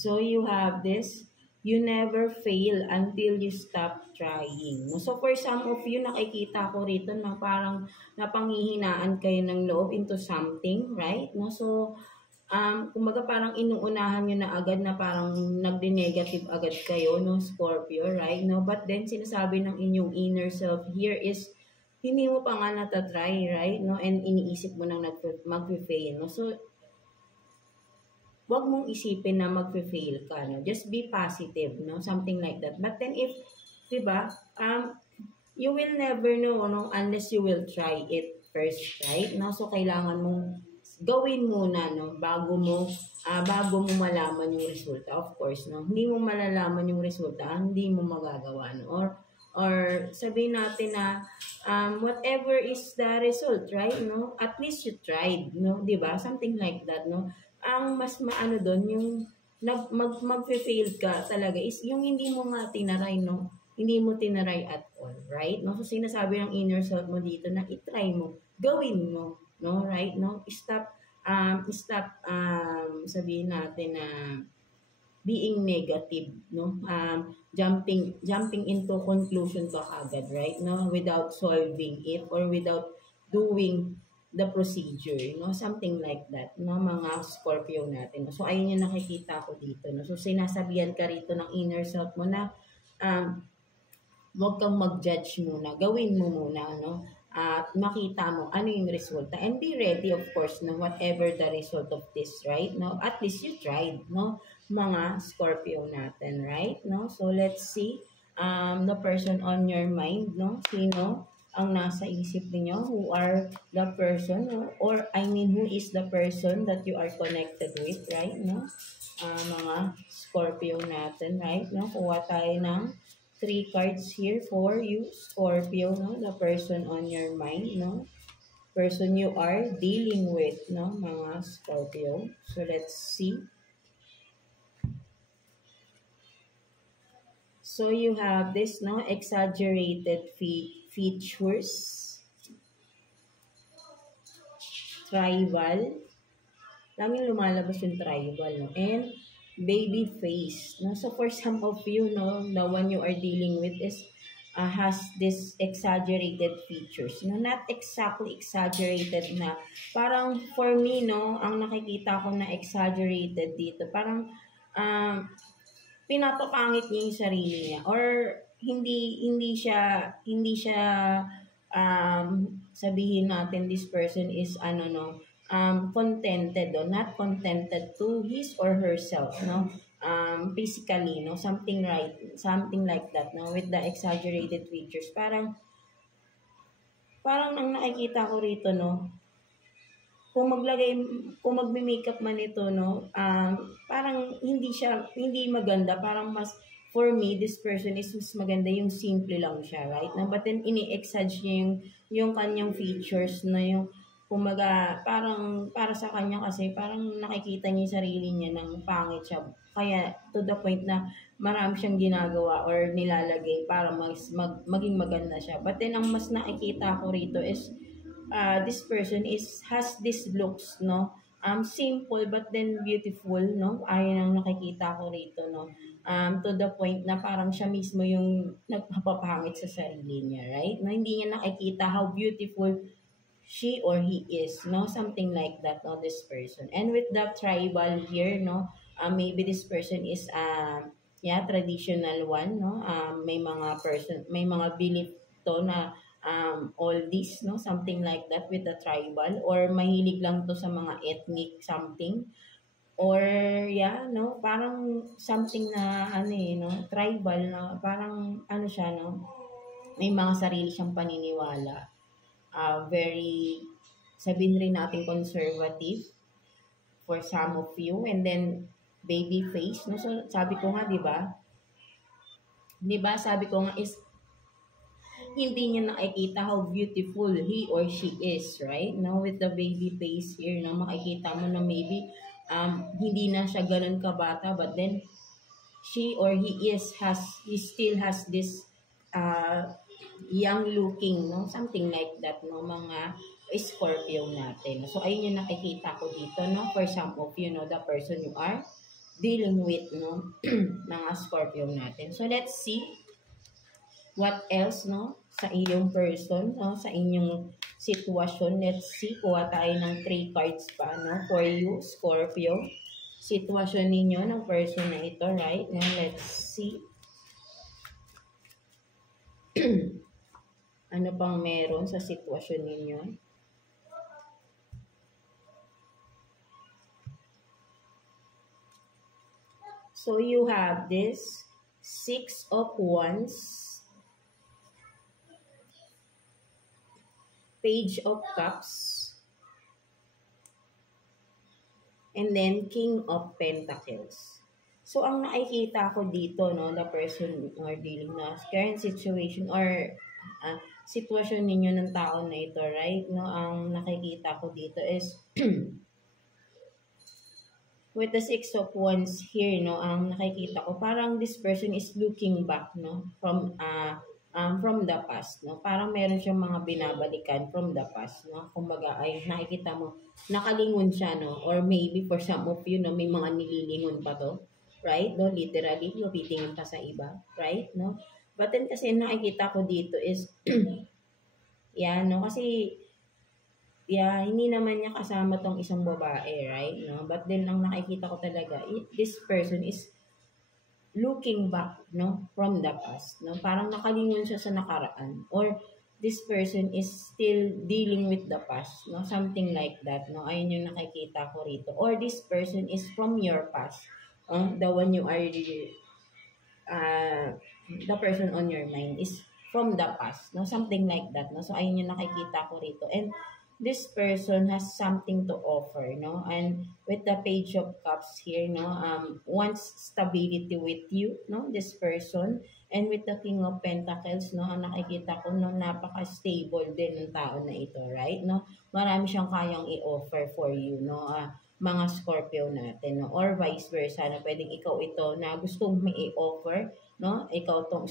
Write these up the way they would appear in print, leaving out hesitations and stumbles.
So you have this, you never fail until you stop trying. No? So for some of you, nakikita ko rito na parang napanghihinaan kayo ng loob into something, right? No? So, kumbaga parang inuunahan nyo na agad na parang nagde-negative agad kayo, no, Scorpio, right? No? But then, sinasabi ng inyong inner self here is, hindi mo pa nga natatry, right? No? And iniisip mo nang mag-fail, no? So, wag mong isipin na mag-fail ka, no? Just be positive, no? Something like that. But then if, diba, you will never know, no? Unless you will try it first, right? No? So, kailangan mong gawin muna, no? Bago mo malaman yung resulta, of course, no? Hindi mo malalaman yung resulta, hindi mo magagawa, no? Or sabihin natin na, whatever is the result, right? No? At least you tried, no? Diba? Something like that, no? Ang mas maano doon, yung mag-fail ka talaga is yung hindi mo nga tinaray, no? Hindi mo tinaray at all, right? No? So, sinasabi ng inner self mo dito na itry mo, gawin mo, no? Right? No? Stop, sabihin natin na being negative, no? Jumping into conclusion ka agad, right? No? Without solving it or without doing the procedure, no? Something like that, no? Mga Scorpio natin. So, ayun yung nakikita ko dito, no? So, sinasabihan ka rito ng inner self mo na huwag kang mag-judge muna. Gawin mo muna, no? At makita mo ano yung resulta. And be ready, of course, no? Whatever the result of this, right? No? At least you tried, no? Mga Scorpio natin, right? No? So, let's see the person on your mind, no? Sino ang nasa isip niyo, who are the person, or I mean, who is the person that you are connected with, right? No? Mga Scorpio natin, right? No? Kuha tayo ng 3 cards here for you, Scorpio, no? The person on your mind, no? Person you are dealing with, no? Mga Scorpio. So, let's see. So, you have this, no? Exaggerated features, tribal, laging lumalabas yung tribal, no? And baby face, no? So for some of you, no, the one you are dealing with is has this exaggerated features, no? Not exactly exaggerated na, parang for me, no, ang nakikita ko na exaggerated dito, parang pinapapangit niya yung sarili niya, or hindi siya sabihin natin this person is contented, or not contented to his or herself, no? Physically, no? Something like that, no? With the exaggerated features, parang ang nakikita ko rito, no? Kung magme-makeup man ito, no? Parang hindi maganda, parang mas, for me, this person is mas maganda yung simple lang siya, right? No? But then, ini-exage niya yung kanyang features na yung, kumaga, parang para sa kanya kasi, parang nakikita niya yung sarili niya ng pangit siya. Kaya, to the point na marami siyang ginagawa or nilalagay para maging maganda siya. But then, ang mas nakikita ko rito is, this person has this looks, no? Simple but then beautiful, no? Ayun ang nakikita ko rito, no? To the point na parang siya mismo yung nagpapapangit sa sarili niya, right? Na hindi niya nakikita how beautiful she or he is, no? Something like that, no? This person. And with the tribal here, no? Maybe this person is, traditional one, no? May mga belief to na all this, no? Something like that with the tribal, or mahilig lang to sa mga ethnic something, or no? Parang something na no? Tribal, no? Parang siya, no? May mga sarili siyang paniniwala. Very, sabihin rin natin conservative for some of you, and then baby face, no? So sabi ko nga, 'di ba? Sabi ko nga is hindi niya nakikita how beautiful he or she is, right? No, with the baby face here, no, makikita mo na maybe hindi na siya ganun kabata, but then she or he still has this young looking, no, something like that, no, mga Scorpio natin. So ayun yung nakikita ko dito, no, for some of you, no, the person you are dealing with, no, mga Scorpio natin. So, let's see what else, no, sa iyong person, no, sa inyong sitwasyon. Let's see, kuha tayo ng 3 cards pa, no, for you, Scorpio. Sitwasyon ninyo ng person na ito, right? Now, let's see. Ano pang meron sa sitwasyon ninyo? So, you have this 6 of Wands, Page of Cups, and then King of Pentacles. So, ang nakikita ko dito, no, the person or dealing na current situation or sitwasyon ninyo ng tao na ito, right? No, ang nakikita ko dito is with the 6 of Wands here, no, ang nakikita ko, parang this person is looking back, no, from the past, no. Parang meron siyang mga binabalikan from the past, no. Kumbaga, ay nakikita mo, nakalingon siya, no, or maybe for some of you, no, may mga nililingon pa to, right? No, literally, no, titingin pa sa iba, right? No? But then kasi nakikita ko dito is, yan, no, kasi hindi naman niya kasama tong isang babae, right? No? But then, ang nakikita ko talaga, this person is looking back, no, from the past, no? Parang nakalingon siya sa nakaraan. Or, this person is still dealing with the past, no? Something like that, no? Ayun yung nakikita ko rito. Or, this person is from your past. The one you are, the person on your mind is from the past, no? Something like that, no? So, ayun yung nakikita ko rito. And, this person has something to offer, no? And with the Page of Cups here, no, wants stability with you, no, this person. And with the King of Pentacles, no, ang nakikita ko, no, napaka-stable din ng tao na ito, right? No, marami siyang kayang i-offer for you, no, mga Scorpio natin, no, or vice versa, na pwedeng ikaw ito na gustong may i-offer, no, ikaw tong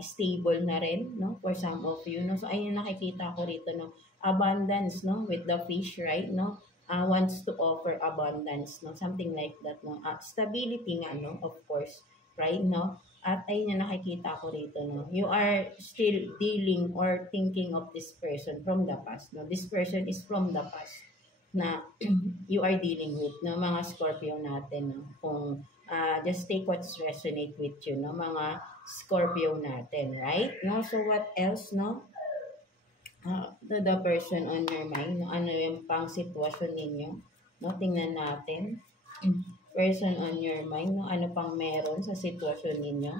stable na rin, no, for some of you, no. So, ayun nakikita ko rito, no, abundance, no, with the fish, right, no, wants to offer abundance, no, something like that, no, stability nga, no, of course, right, no, at ayun yung nakikita ko rito, no, you are still dealing or thinking of this person from the past, no, this person is from the past na you are dealing with, no, mga Scorpio natin, no, kung just take what's resonate with you, no, mga Scorpio natin, right, no, so what else, no, the person on your mind, no? Ano yung pang sitwasyon ninyo, no? Tingnan natin. Person on your mind, no? Ano pang meron sa sitwasyon ninyo?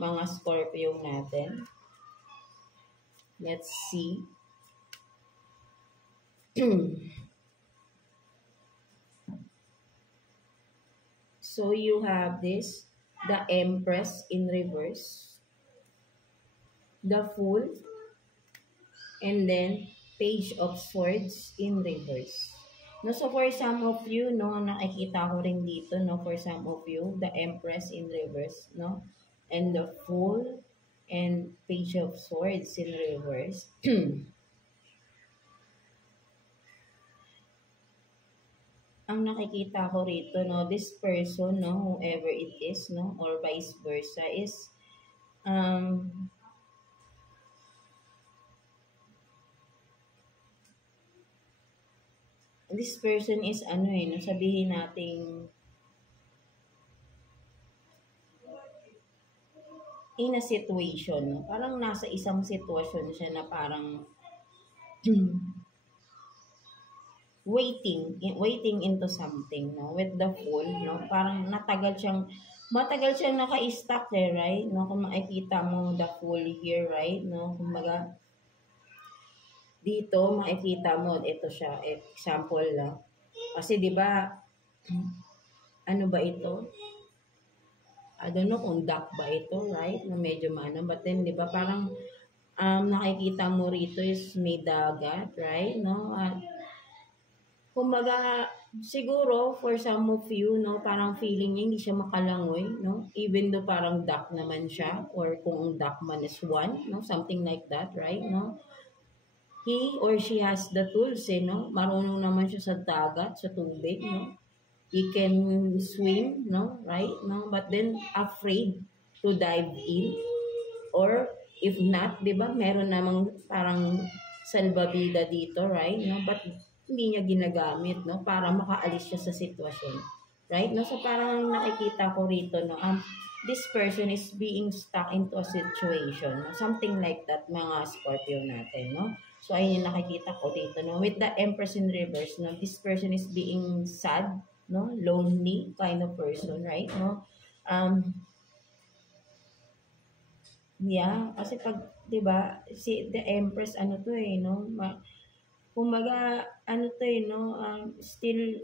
Mga Scorpio natin. Let's see. So you have this, the Empress in reverse, the Fool, and then Page of Swords in reverse. No, so for some of you, no, nakikita ko rin dito, no, for some of you, the Empress in reverse, no, and the Fool, and Page of Swords in reverse. Ang nakikita ko rito, no, this person, no, whoever it is, no, or vice versa, is, this person is no, sabihin nating in a situation, no? Parang nasa isang sitwasyon siya na parang waiting into something, no, with the Fool, no, parang matagal siyang naka-stuck there, right, no, kung makikita mo the Fool here, right, no, kumbaga dito makikita mo, ito siya, example lang. Kasi 'di ba, ano ba ito? I don't know kung duck ba ito, right? Na medyo but then 'di ba parang nakikita mo rito is may dagat, right? No? At kumbaga siguro for some of you, no, parang feeling niya hindi siya makalangoy, no? Even though parang duck naman siya, or kung duck man is one, no, something like that, right? No? He or she has the tools, no? Marunong naman siya sa dagat, sa tubig, no? you can swim, no, right? No, but then afraid to dive in, or if not, 'di ba? Meron namang parang salbabida dito, right? No, but hindi niya ginagamit, no, para makaalis siya sa sitwasyon. Right? No, so parang nakikita ko rito, no, this person is being stuck into a situation, no? Something like that, mga Scorpio natin, no? So ayun yung nakikita ko dito, no, with the Empress in reverse, no, this person is being sad, no, lonely kind of person, right? No, yeah, kasi pag, 'di ba, si the Empress ano to eh, no, kumbaga ano to eh, no, still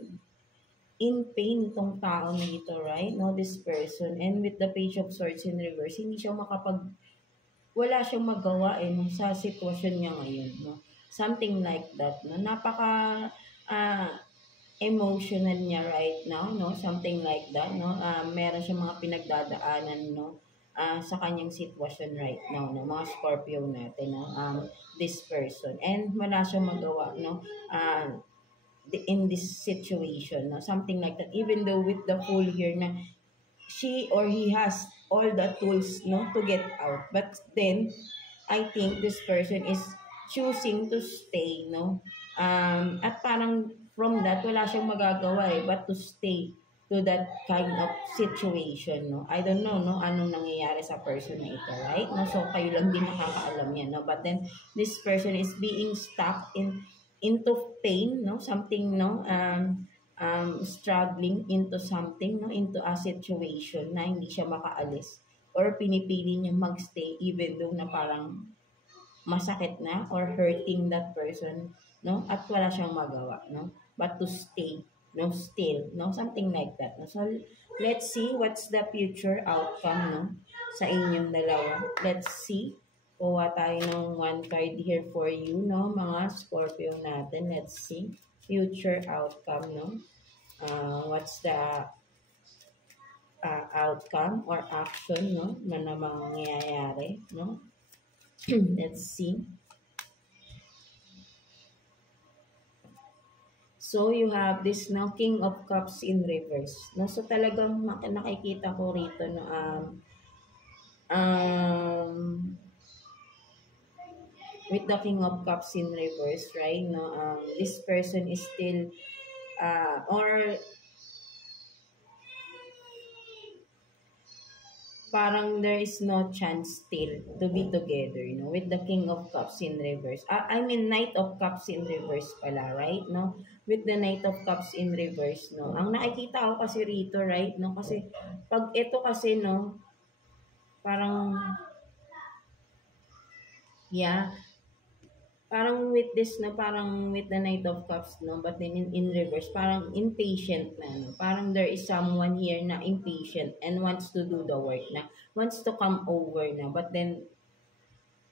in pain tong tao na ito, right? No, this person. And with the Page of Swords in reverse, hindi siya wala siyang magawa eh, no, sa sitwasyon niya ngayon, no. Something like that, no. Napaka ah, emotional niya right now, no? Something like that, no? Meron siyang mga pinagdadaanan, no? Sa kanyang sitwasyon right now, no? Mga Scorpio natin, no? This person. And wala siyang magawa, no? In this situation, no? Something like that. Even though with the Fool here na she or he has all the tools, no, to get out. But then, I think this person is choosing to stay, no? At parang from that, wala siyang magagawa eh, but to stay to that kind of situation, no? I don't know, no, anong nangyayari sa person na ito, right? No, so kayo lang din nakakaalam yan, no? But then, this person is being stuck into pain, no? Something, no? Struggling into something, no? Into a situation na hindi siya makaalis, or pinipili niya magstay even though na parang masakit na or hurting that person, no? At wala siyang magawa, no? But to stay, no? Still, no? Something like that, no? So, let's see what's the future outcome, no? Sa inyong dalawa. Let's see. Kuha tayo ng one card here for you, no? Mga Scorpio natin. Let's see. Future outcome, no? What's the outcome or action, no? Na mangyayari, no? Let's see. So, you have this now, King of Cups in reverse. No? So, talagang nakikita ko rito no, with the King of Cups in reverse, right? No, this person is still, or parang there is no chance still to be together, you know, with the King of Cups in reverse. I mean, Knight of Cups in reverse pala, right? No? With the Knight of Cups in reverse, no? Ang nakikita ko kasi rito, right? No? Kasi, pag ito kasi, no, parang, yeah, parang with this, no, parang with the Knight of Cups, no, but then in reverse, parang impatient na, no, parang there is someone here na impatient and wants to do the work na, wants to come over na, but then,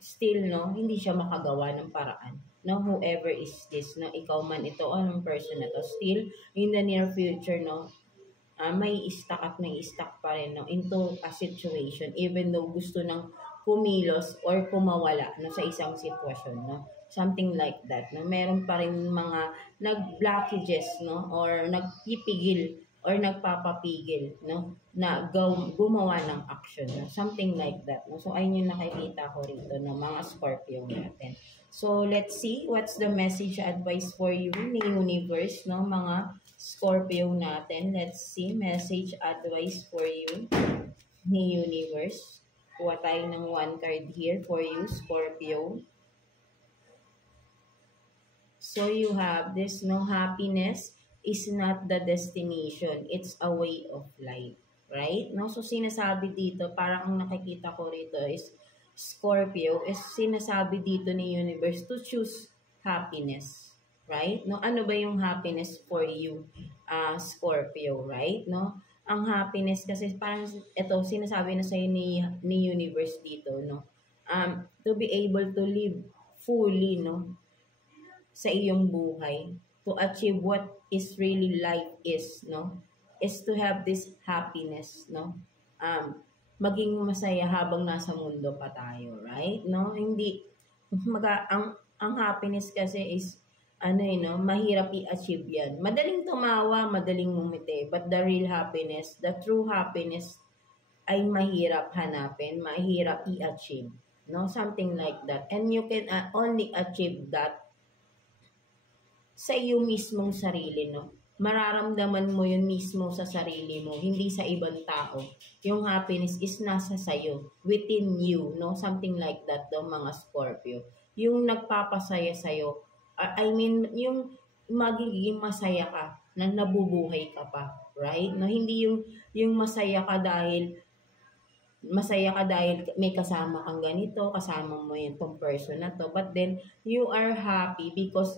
still, no, hindi siya makagawa ng paraan, no, whoever is this, no, ikaw man ito, o ng person na to, still, in the near future, no, may stuck pa rin, no, into a situation, even though gusto ng kumilos or kumawala, no, sa isang sitwasyon, no. Something like that, no? Meron pa rin mga nag-blockages, no? Or nagpipigil or nagpapapigil, no? Na gumawa ng action, no? Something like that, no? So, ayun yung nakikita ko rito ng mga Scorpio natin. So, let's see what's the message advice for you ni Universe, no? Mga Scorpio natin. Let's see, message advice for you ni Universe. Kuha tayo ng one card here for you, Scorpio. So you have this, no, happiness is not the destination, it's a way of life, right? No, so sinasabi dito, parang ang nakikita ko rito is Scorpio is sinasabi dito ni Universe to choose happiness, right? No, ano ba yung happiness for you, Scorpio, right? No, ang happiness kasi parang ito sinasabi na sa ni Universe dito, no, to be able to live fully, no, sa iyong buhay, to achieve what is really life is, no, is to have this happiness, no, maging masaya habang nasa mundo pa tayo, right? No, hindi ang happiness kasi is ano no, mahirap i-achieve yan. Madaling tumawa, madaling ngumiti, but the real happiness, the true happiness ay mahirap hanapin, mahirap i-achieve. No? Something like that. And you can only achieve that sa iyo mismong sarili, no? Mararamdaman mo yun mismo sa sarili mo, hindi sa ibang tao. Yung happiness is nasa sayo, within you, no? Something like that daw mga Scorpio. Yung nagpapasaya sa'yo, I mean, yung magiging masaya ka na nabubuhay ka pa, right? No, hindi yung masaya ka dahil may kasama kang ganito, kasama mo yung tong person na to, but then you are happy because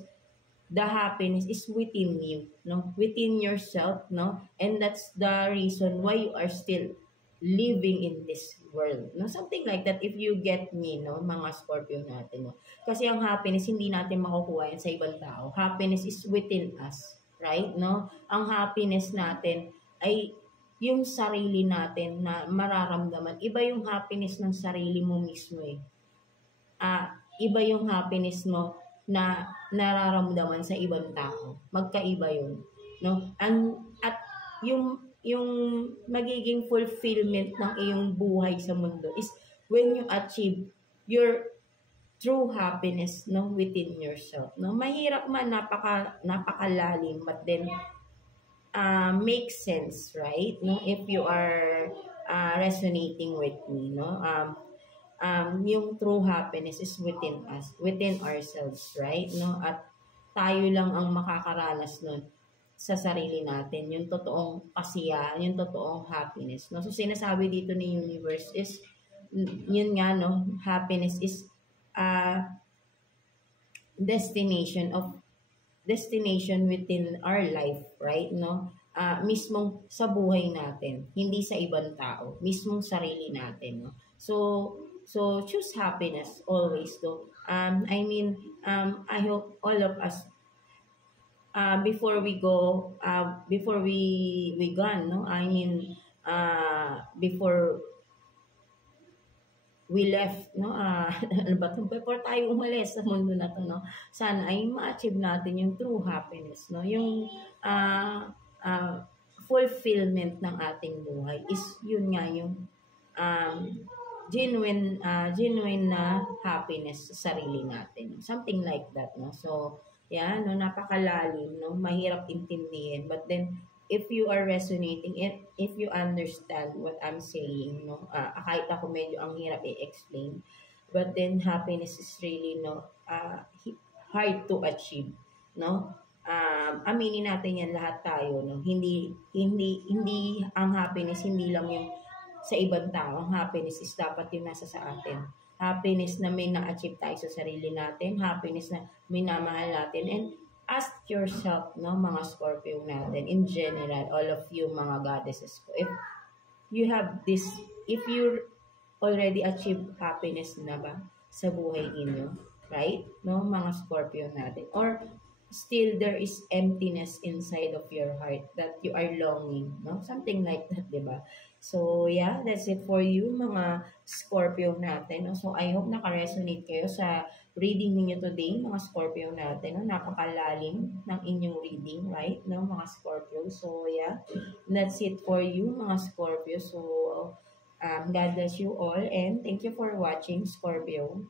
the happiness is within you, no? Within yourself, no? And that's the reason why you are still living in this world, no? Something like that, if you get me, no? Mga Scorpio natin, no? Kasi ang happiness, hindi natin makukuha yan sa ibang tao. Happiness is within us, right? No? Ang happiness natin ay yung sarili natin na mararamdaman. Iba yung happiness ng sarili mo mismo eh. Iba yung happiness mo na nararamdaman sa ibang tao. Magkaiba yun. No? At yung magiging fulfillment ng iyong buhay sa mundo is when you achieve your true happiness, no, within yourself. No? Mahirap man, napakalalim, but then makes sense, right? No, if you are resonating with me, no, yung true happiness is within us, within ourselves, right? No, at tayo lang ang makakaranas nun sa sarili natin, yung totoong kasiyahan, yung totoong happiness. No, so sinasabi dito ni universe is yun nga, no, happiness is destination within our life, right? No? Mismong sa buhay natin, hindi sa ibang tao, mismong sarili natin, no? So choose happiness always, though. I hope all of us before we gone, no? Before we left, no, ano ba ito? Before tayo umalis sa mundo na to, no, sana ay ma-achieve natin yung true happiness, no, yung fulfillment ng ating buhay is yun nga yung genuine na happiness sa sarili natin, something like that, no. So yeah, no, napakalalim, no, mahirap intindihin, but then if you are resonating, if you understand what I'm saying, no, kahit ako medyo ang hirap i-explain, but then happiness is really, no, hard to achieve, no. Aminin natin yan lahat tayo, no. Hindi ang happiness, hindi lang yung sa ibang tao. Ang happiness is dapat yung nasa sa atin. Happiness na may na-achieve tayo sa sarili natin, happiness na minamahal natin, and ask yourself, no, mga Scorpio natin, in general, all of you mga goddesses ko, if you already achieve happiness na ba sa buhay ninyo, right? No, mga Scorpio natin, or still there is emptiness inside of your heart that you are longing, no? Something like that, diba? So, yeah, that's it for you, mga Scorpio natin. No? So, I hope naka-resonate kayo sa reading ninyo today, mga Scorpio natin. No? Napakalalim ng inyong reading, right? No, mga Scorpio. So, yeah, that's it for you, mga Scorpio. So, God bless you all, and thank you for watching, Scorpio.